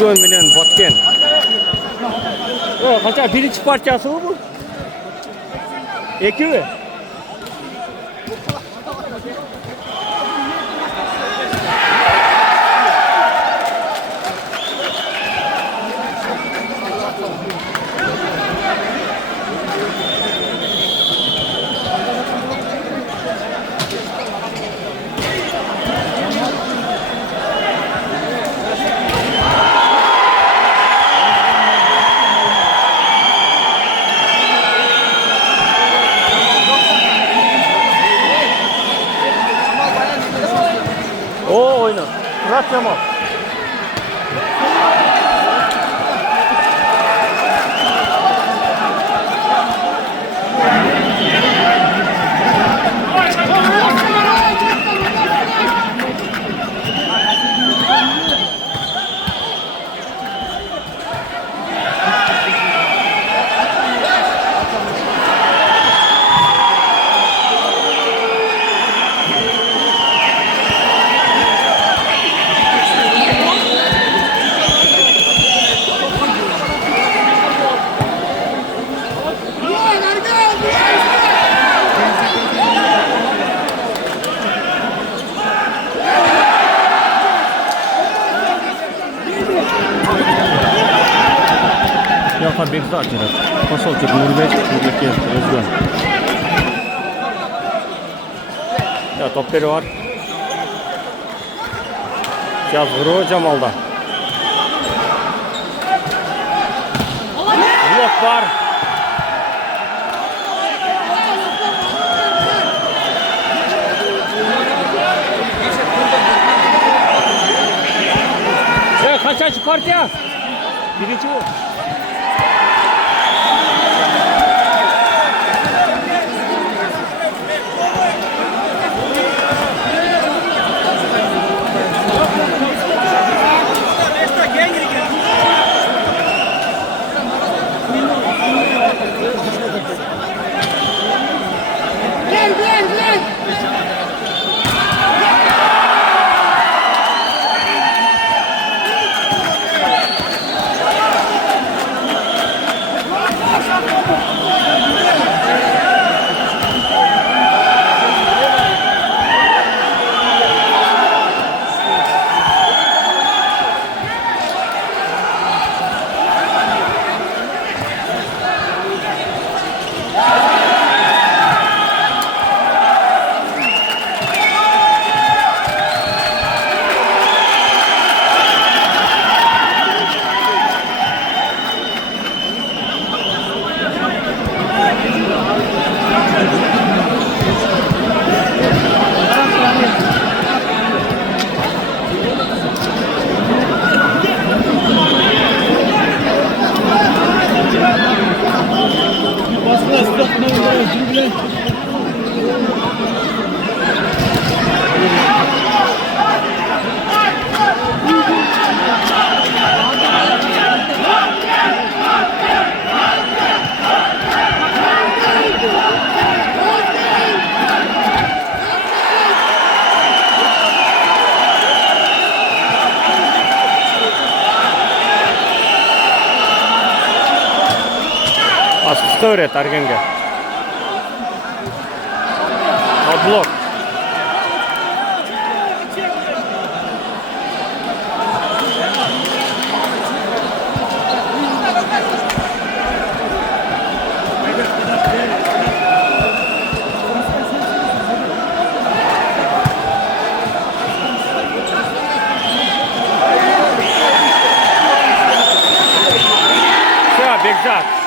Özgön bilen Botken. Kaça birinci parçası mı bu? Eki mi? O oyunu. Murat Cemal. Yafa Bekzat yine. Pasolçuk Nurbek, Nurbek Özgün. Ya topları var. Yazgırı Cemal'da. Blok var. Ya kaçaç partiya? Birinci bu. Asısta öğret Ergenge. Blok. Ya Bekzat.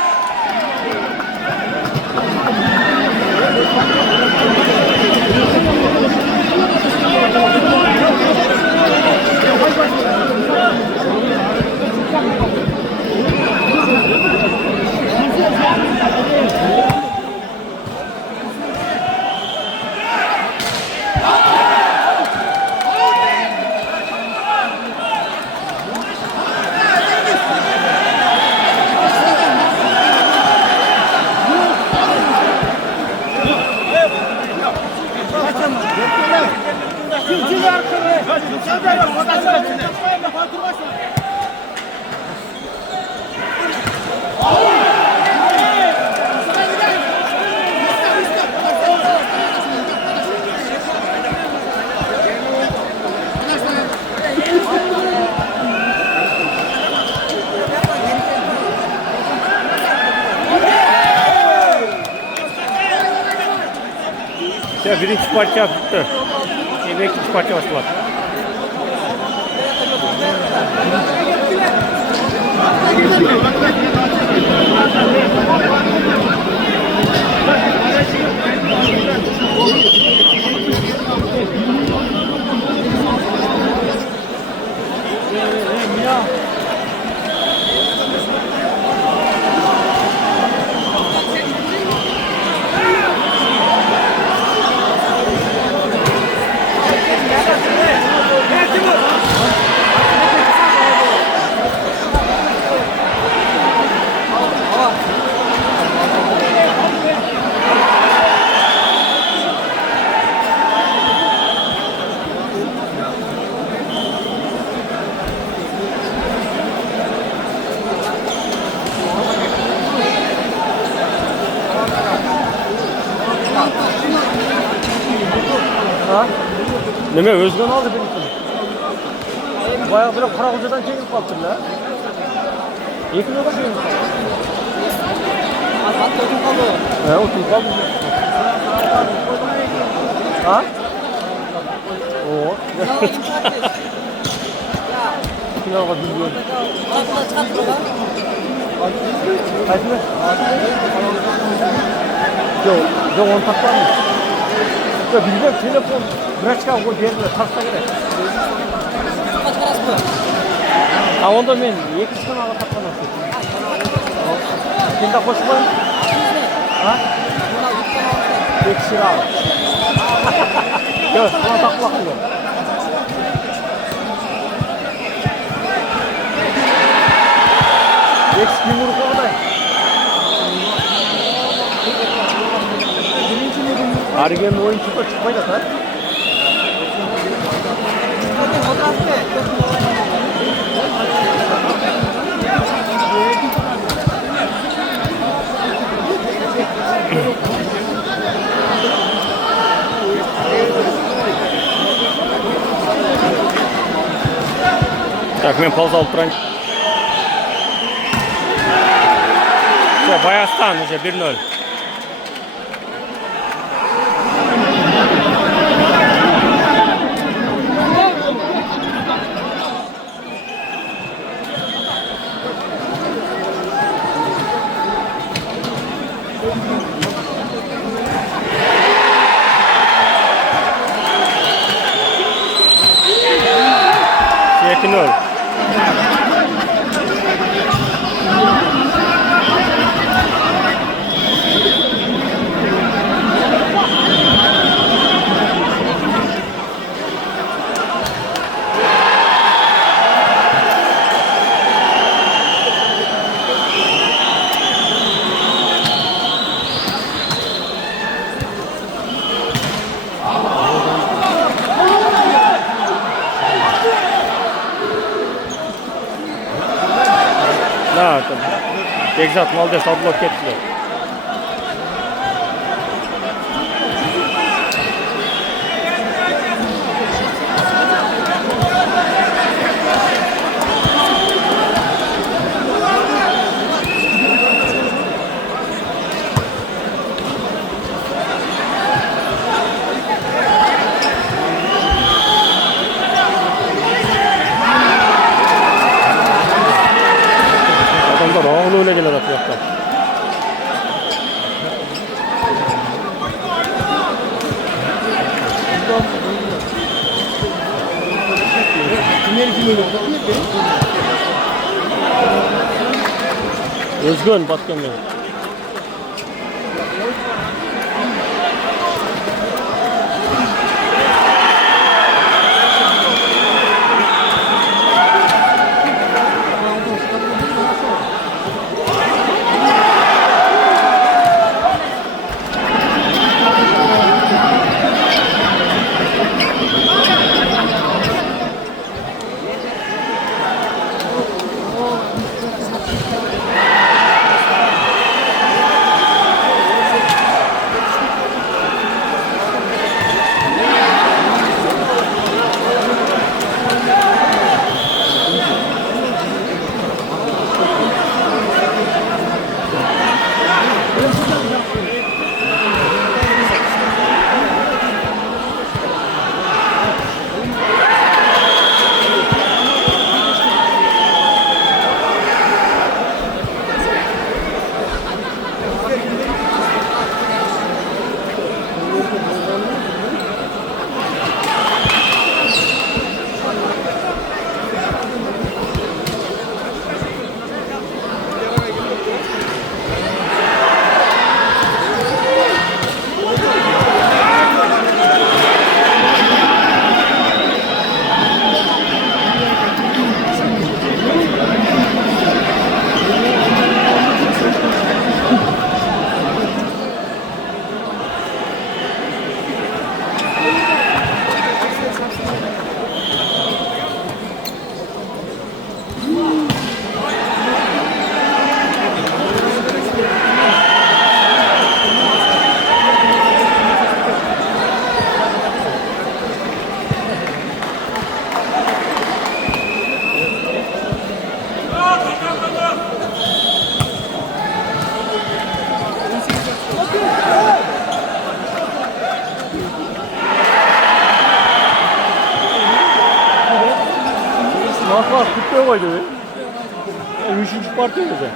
Ya birinci parça bitti. Şimdi ikinci parça başladı. Ha? Neme Özgen aldı benim. Bayağı böyle Karagöz'den çekip kalktın la. İyi ki ne kadar çekip kalktın? Hatta oturup kaldı. He oturup kaldı. Ha? Oo. Kim aldı bilmiyorum. Kaç mı? Yok onu taklar mı? Ya bilmiyorum telefon bırakçığa o yerine taksa gerek. Kaç parası bu? Ha onda men 2 sıkın alıp taklamazsın. Şimdi koşma. Ha? 2 sıra al. Yok sana taklak mı? Eksik yumruk orada. Argen oyun çıkmaydı ha. Так, men pauza alıp durayım. Bayastan 1-0. Yakın. Да, там Бекзат Молодец отблок кетти. Adamlar ağlı öyle gelir atmaktan. Özgün Batken Bey. Bak kutuya koydu be. Üçüncü parti öyle.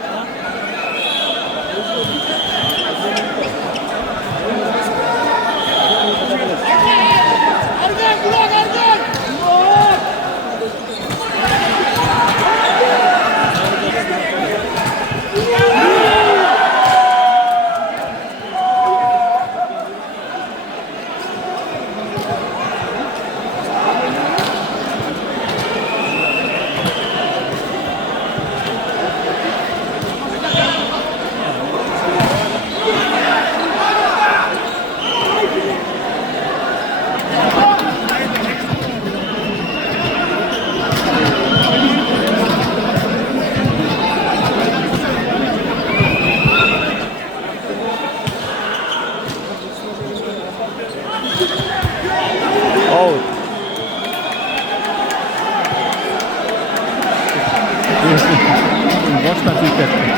Out. Boşta tüketti.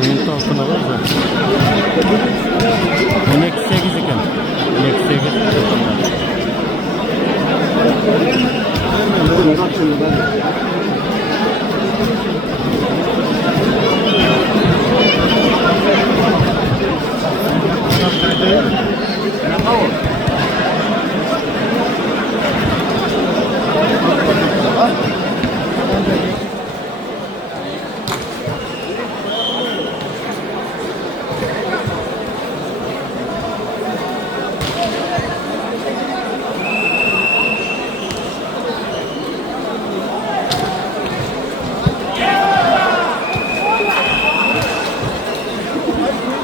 Minton altına var da. 12.8 iken. 12.8.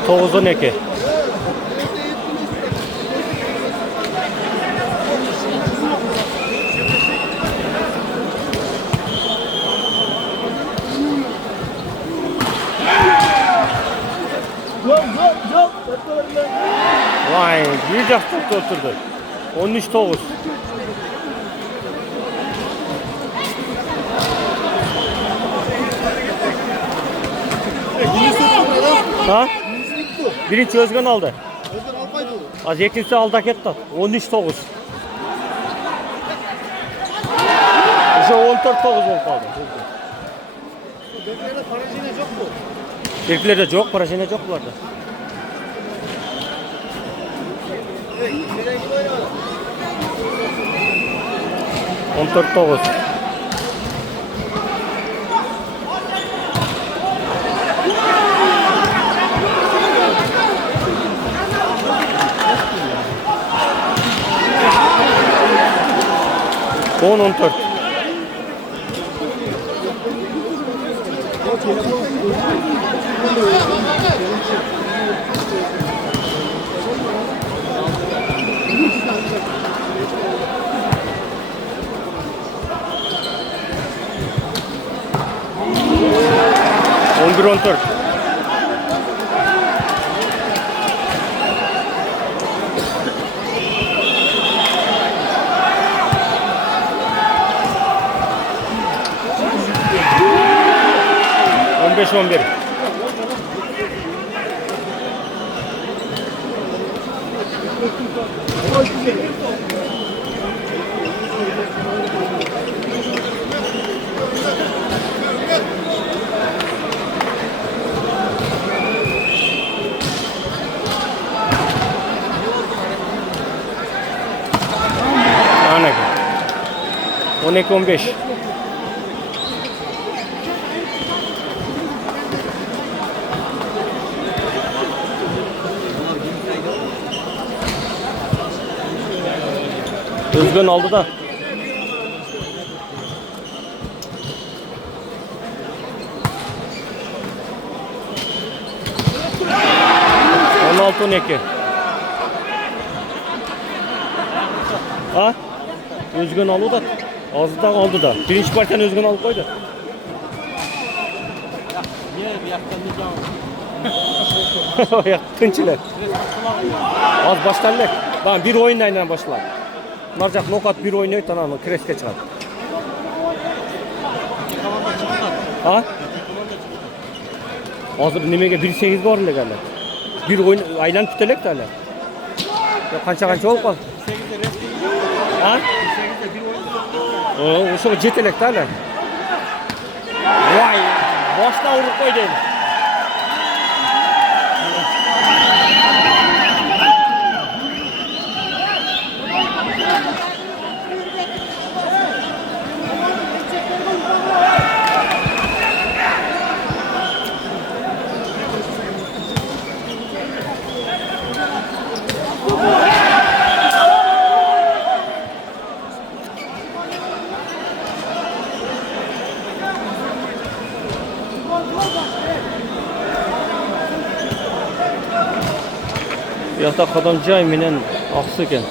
Toğuzun eki. Vay, bir cahçak oturdu. 13 Toğuz. Ha? Birinci Özgen aldı. Özden almaydı o. Az ikincisi aldı ketdi. 13-9. İşte 14-9 oldu kaldı. Beklerde paracıyla yok mu? Birklerde yok, parasıyla yok bularda. Nereye gidiyor ya? 14-9. On 14. On bir 14. On beş 11. Ana ki. 12 15. Özgün aldı da. On altı 12. Ha? Özgün aldı da. Ağzından aldı da. Birinci partiyen Özgün alıp koydu. Niye bir yaktan diyeceğim? Yakınçılar. Az başlarlar. Tamam bir oyunla başlar. Narcak nokat bir oynuyor tamam mı? Kreske çıkar. Ha? Hazır nimege 1.8 var mı galiba? Bir oyun aylan tutelek de hala. Ya kança olup kal. Ha? O şu cetelek de hala. Vay! Başta vurup koydu. Yatak adam cay menen aksı eken.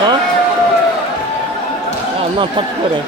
Ha? Ondan tatlı vereyim.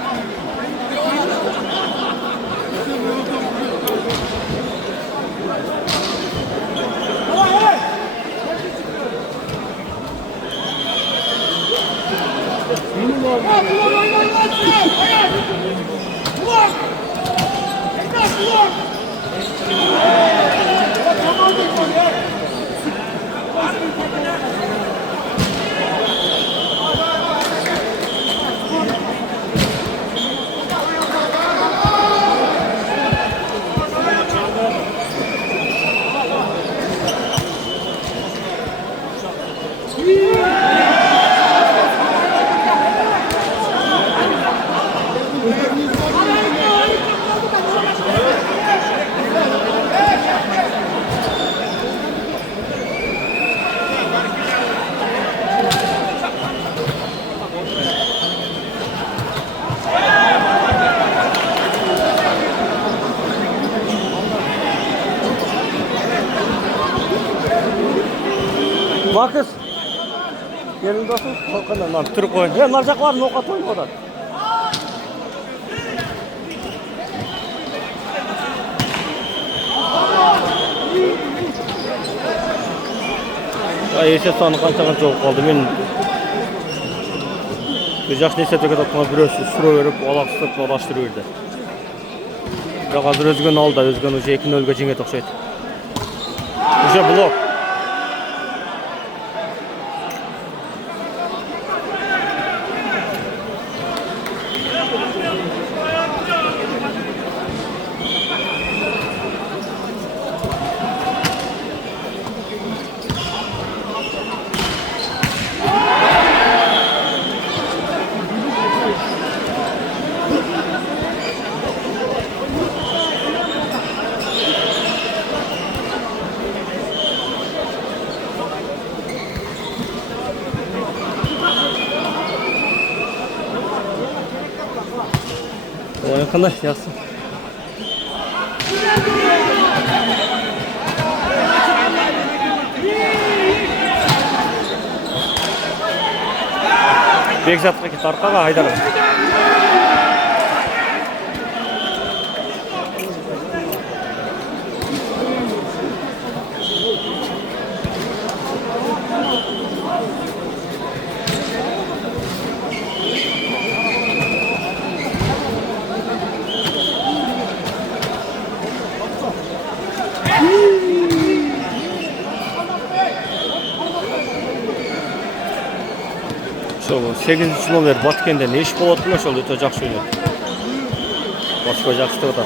Marcus. Gelin dostum. Kalkana lan Türk oyun. Ya narcak var mı? Okat oyun odan. Ya ese sonu kança çok kaldı. Men Jaş neyse teket atma birösü sürü verip alaqsıp dolaştırı verdi. Biroq hazır özgön aldı, özgön uje 2-0 jеңе toqşaydı. Uje blok. Oyun qanday yaxshi. Bekzatqa ket arqaga haydalab. Şu 8 numara Batkende ne iş bolatma şol öte жақсы oynadı. Başka жақсы da.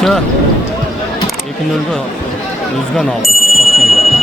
Şu 2-0'ga Özgen aldı. Batkende.